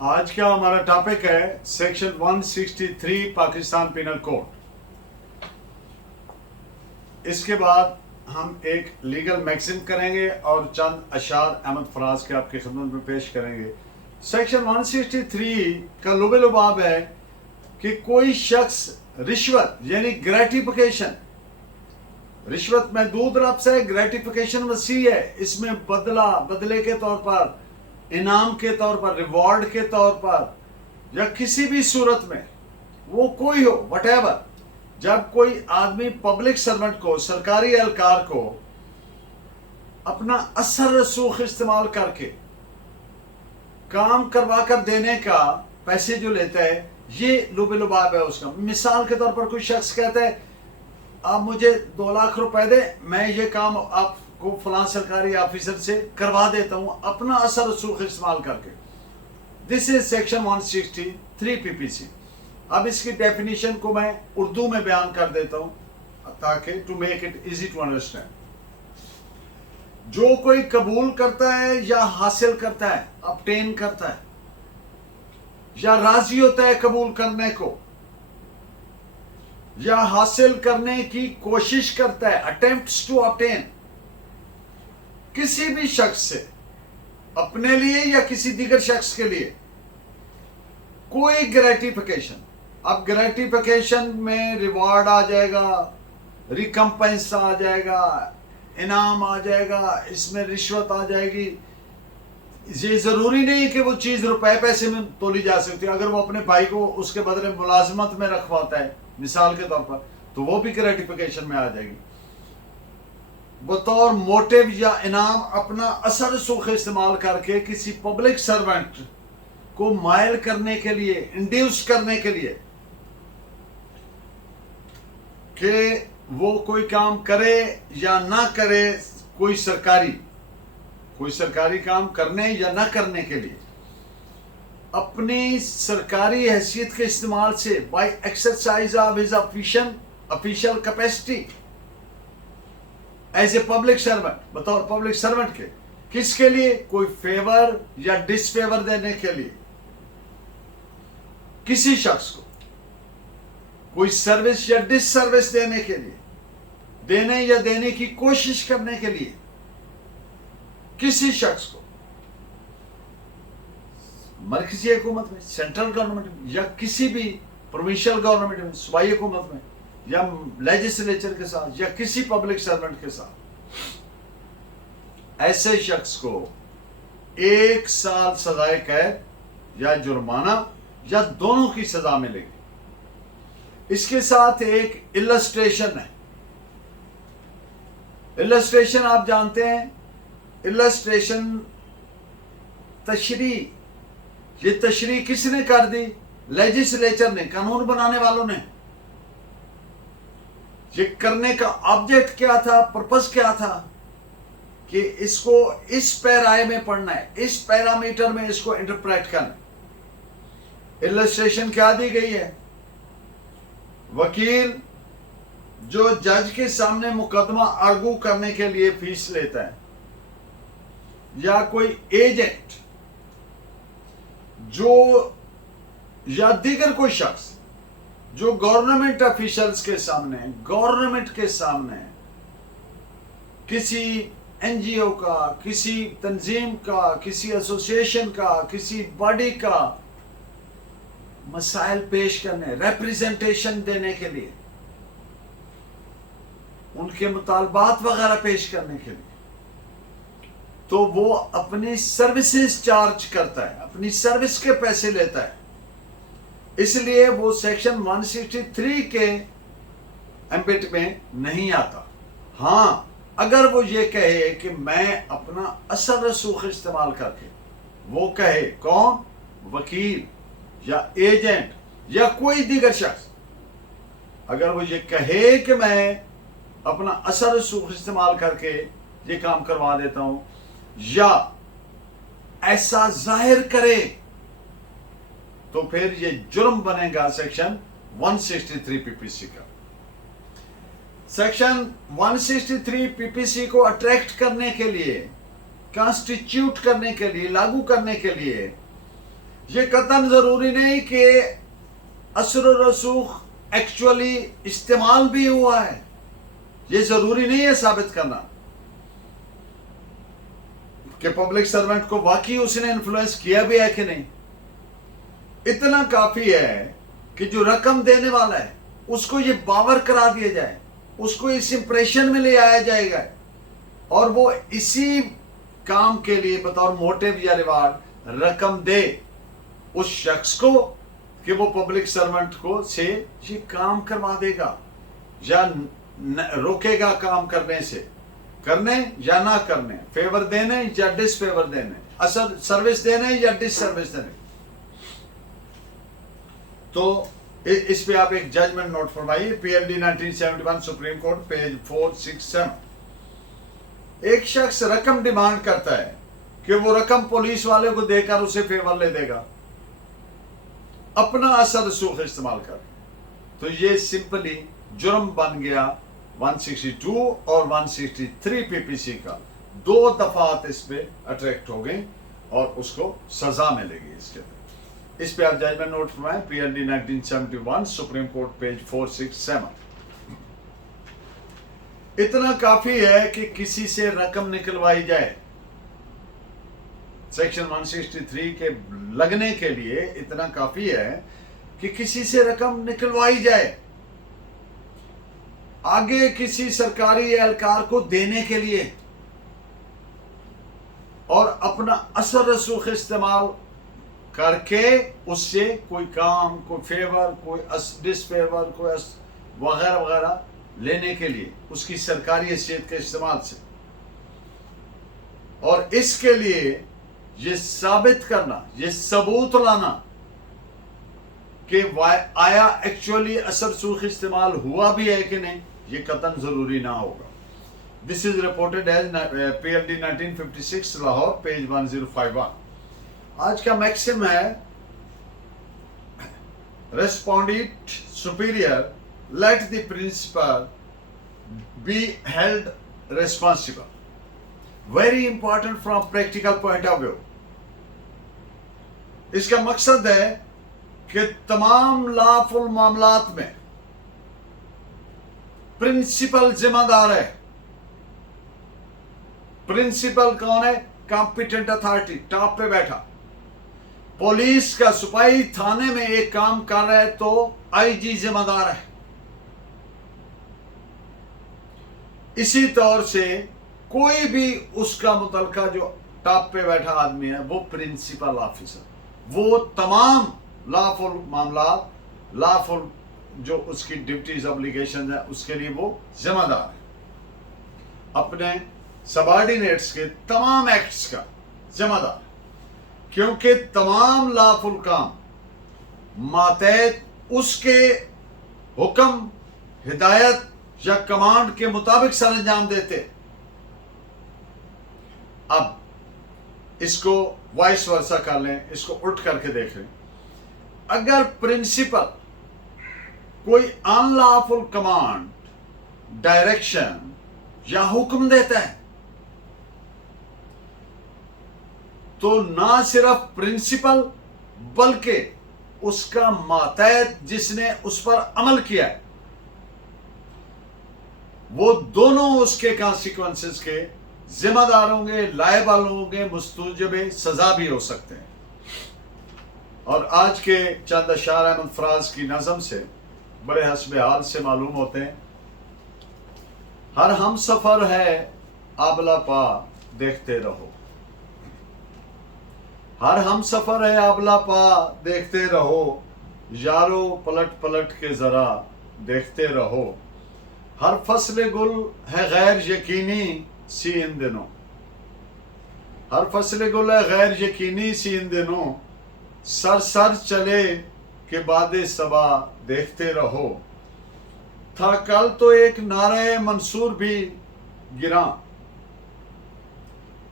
आज का हमारा टॉपिक है सेक्शन 163 पाकिस्तान पिनल कोड। इसके बाद हम एक लीगल मैक्सिम करेंगे और चंद अशार अहमद फराज के आपकी खिदमत में पेश करेंगे। सेक्शन 163 का लुबे लुबाब है कि कोई शख्स रिश्वत यानी ग्रेटिफिकेशन, रिश्वत में दूध लफ्ज़ है, ग्रेटिफिकेशन वसी है, इसमें बदले के तौर पर, इनाम के तौर पर, रिवॉर्ड के तौर पर या किसी भी सूरत में वो कोई हो वटेवर, जब कोई आदमी पब्लिक सर्वेंट को, सरकारी एहलकार को अपना असर रसूख इस्तेमाल करके काम करवा कर देने का पैसे जो लेता है, ये लुबे लुबाब है उसका। मिसाल के तौर पर कोई शख्स कहता है आप मुझे 2 लाख रुपए दे, मैं ये काम आपको फलां सरकारी ऑफिसर से करवा देता हूं अपना असर रसूख इस्तेमाल करके। This is section 163 PPC. अब इसकी डेफिनेशन को मैं उर्दू में बयान कर देता हूं ताकि to make it easy to understand. जो कोई कबूल करता है या हासिल करता है, ऑब्टेन करता है या राजी होता है कबूल करने को या हासिल करने की कोशिश करता है, अटेम्प्ट्स टू ऑब्टेन, किसी भी शख्स से अपने लिए या किसी दीगर शख्स के लिए कोई ग्रेटिफिकेशन। अब ग्रेटिफिकेशन में रिवॉर्ड आ जाएगा, रिकम्पेंस आ जाएगा, इनाम आ जाएगा, इसमें रिश्वत आ जाएगी। ये जरूरी नहीं कि वो चीज रुपए पैसे में तोली जा सकती है। अगर वो अपने भाई को उसके बदले मुलाजमत में रखवाता है मिसाल के तौर पर, तो वो भी ग्रेटिफिकेशन में आ जाएगी। बतौर मोटिव या इनाम अपना असर सुख इस्तेमाल करके किसी पब्लिक सर्वेंट को मायल करने के लिए, इंड्यूस करने के लिए कि वो कोई काम करे या ना करे, कोई सरकारी काम करने या ना करने के लिए अपनी सरकारी हैसियत के इस्तेमाल से by exercise of his official capacity as a public servant, बतौर पब्लिक सर्वेंट के, किसके लिए? कोई फेवर या डिसफेवर देने के लिए, किसी शख्स को कोई सर्विस या डिससर्विस देने के लिए, देने या देने की कोशिश करने के लिए किसी शख्स को मरकजी हुकूमत में, सेंट्रल गवर्नमेंट में या किसी भी प्रोविंशियल गवर्नमेंट में, सूबाई हुकूमत में या लेजिस्लेचर के साथ या किसी पब्लिक सर्वेंट के साथ, ऐसे शख्स को 1 साल सजाए कैद या जुर्माना या दोनों की सजा मिलेगी। इसके साथ एक इलस्ट्रेशन है। इलस्ट्रेशन आप जानते हैं, इलस्ट्रेशन तशरीह। ये तशरीह किसने कर दी? लेजिस्लेचर ने, कानून बनाने वालों ने। ये करने का ऑब्जेक्ट क्या था, पर्पस क्या था कि इसको इस पैराए में पढ़ना है, इस पैरामीटर में इसको इंटरप्रेट करना है। इलस्ट्रेशन क्या दी गई है? वकील जो जज के सामने मुकदमा आर्गू करने के लिए फीस लेता है, या कोई एजेंट जो या दीगर कोई शख्स जो गवर्नमेंट ऑफिशियल्स के सामने, गवर्नमेंट के सामने किसी एनजीओ का, किसी तंजीम का, किसी एसोसिएशन का, किसी बॉडी का मसाइल पेश करने, रिप्रेजेंटेशन देने के लिए, उनके मुतालबात वगैरह पेश करने के लिए, तो वो अपनी सर्विसेज चार्ज करता है, अपनी सर्विस के पैसे लेता है। इसलिए वो सेक्शन 163 के एम्बिट में नहीं आता। हाँ, अगर वो ये कहे कि मैं अपना असर रसूख इस्तेमाल करके, वो कहे कौन? वकील या एजेंट या कोई दीगर शख्स, अगर वो ये कहे कि मैं अपना असर रसूख इस्तेमाल करके ये काम करवा देता हूं, या ऐसा जाहिर करे, तो फिर ये जुर्म बनेगा सेक्शन 163 पीपीसी का। सेक्शन 163 पीपीसी को अट्रैक्ट करने के लिए, कॉन्स्टिट्यूट करने के लिए, लागू करने के लिए یہ قطعاً ضروری نہیں کہ اثر و رسوخ ایکچولی استعمال بھی ہوا ہے، یہ ضروری نہیں ہے ثابت کرنا کہ پبلک سرونٹ کو واقعی اس نے انفلوئنس کیا بھی ہے کہ نہیں. اتنا کافی ہے کہ جو رقم دینے والا ہے اس کو یہ باور کرا دیا جائے، اس کو اس امپریشن میں لے آیا جائے گا، اور وہ اسی کام کے لیے بطور موٹیو یا ریوارڈ رقم دے اس شخص کو کہ وہ پبلک سرونٹ کو سے یہ کام کروا دے گا یا روکے گا کام کرنے سے، کرنے یا نہ کرنے، فیور دینے یا ڈس فیور دینے، اصل سروس دینے یا ڈس سروس دینے. تو اس پہ آپ ایک ججمنٹ نوٹ فرمائیے، پی L D 1971 supreme court page 467. ایک شخص رقم ڈیمانڈ کرتا ہے کہ وہ رقم پولیس والے کو دے کر اسے فیور لے دے گا اپنا اثر رسوخ استعمال کر، تو یہ سمپلی جرم بن گیا 162 اور 163 پی پی سی کا. 2 دفعات اس پہ اٹریکٹ ہو گئے اور اس کو سزا ملے گی اس کے. اس پہ آپ ججمنٹ نوٹ فرمائیں، پی L D 1971 supreme court page 467. اتنا کافی ہے کہ کسی سے رقم نکلوائی جائے، سیکشن 163 کے لگنے کے لیے اتنا کافی ہے کہ کسی سے رقم نکلوائی جائے آگے کسی سرکاری اہلکار کو دینے کے لیے، اور اپنا اثر رسوخ استعمال کر کے اس سے کوئی کام، کوئی فیور، کوئی ڈس فیور، کوئی وغیرہ وغیرہ لینے کے لیے اس کی سرکاری حیثیت کے استعمال سے. اور اس کے لیے یہ ثابت کرنا، یہ ثبوت لانا کہ آیا ایکچولی اثر رسوخ استعمال ہوا بھی ہے کہ نہیں، یہ قطعاً ضروری نہ ہوگا. This is reported as P L D 1956 Lahore page 1051. آج کا میکسم ہے respondent superior let the principal be held responsible. Very important from practical point of view. اس کا مقصد ہے کہ تمام لافل معاملات میں پرنسپل ذمہ دار ہے. پرنسپل کون ہے؟ کمپیٹنٹ اتھارٹی، ٹاپ پہ بیٹھا. پولیس کا سپاہی تھانے میں ایک کام کر رہا ہے تو آئی جی ذمہ دار ہے. اسی طور سے کوئی بھی اس کا متعلقہ جو ٹاپ پہ بیٹھا آدمی ہے وہ پرنسپل آفیسر، وہ تمام لافل معاملات، لافل جو اس کی ڈیوٹیز ابلیگیشن ہے اس کے لیے وہ ذمہ دار ہے. اپنے سبارڈینیٹس کے تمام ایکٹس کا ذمہ دار ہے، کیونکہ تمام لافل کام ماتحت اس کے حکم، ہدایت یا کمانڈ کے مطابق سر انجام دیتے. اب اس کو وائس ورسا کر لیں، اس کو الٹ کر کے دیکھ لیں. اگر پرنسپل کوئی ان لافل کمانڈ، ڈائریکشن یا حکم دیتا ہے تو نہ صرف پرنسپل بلکہ اس کا ماتحت جس نے اس پر عمل کیا ہے وہ دونوں اس کے کانسیکوینسز کے ذمہ دار ہوں گے، لائبل ہوں گے، مستوجب سزا بھی ہو سکتے ہیں. اور آج کے چند اشعار احمد فراز کی نظم سے بڑے حسب حال سے معلوم ہوتے ہیں. ہر ہم سفر ہے آبلا پا دیکھتے رہو، ہر ہم سفر ہے آبلا پا دیکھتے رہو، یارو پلٹ پلٹ کے ذرا دیکھتے رہو. ہر فصل گل ہے غیر یقینی سی ان دنوں، ہر فصل گل ہے غیر یقینی سی ان دنوں، سر سر چلے کہ باد صبا دیکھتے رہو. تھا کل تو ایک نعرہ منصور بھی گراں،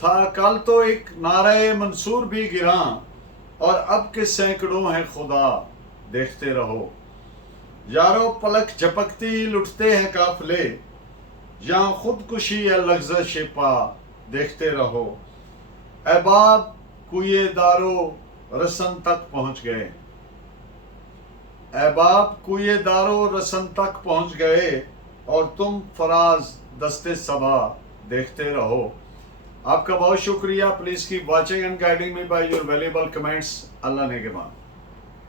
تھا کل تو ایک نعرہ منصور بھی گراں، اور اب کے سینکڑوں ہیں خدا دیکھتے رہو. یارو پلک جھپکتی لٹتے ہیں قافلے، یہاں خودکشی ہے لغزش پا دیکھتے رہو. احباب کوئے دارو रसन तक पहुंच गए। अहबाब कुए दारो रसन तक पहुंच गए और तुम फराज दस्ते सबा देखते रहो। आपका बहुत शुक्रिया। Please keep watching and guiding me by your valuable comments. Allah ने के बाद।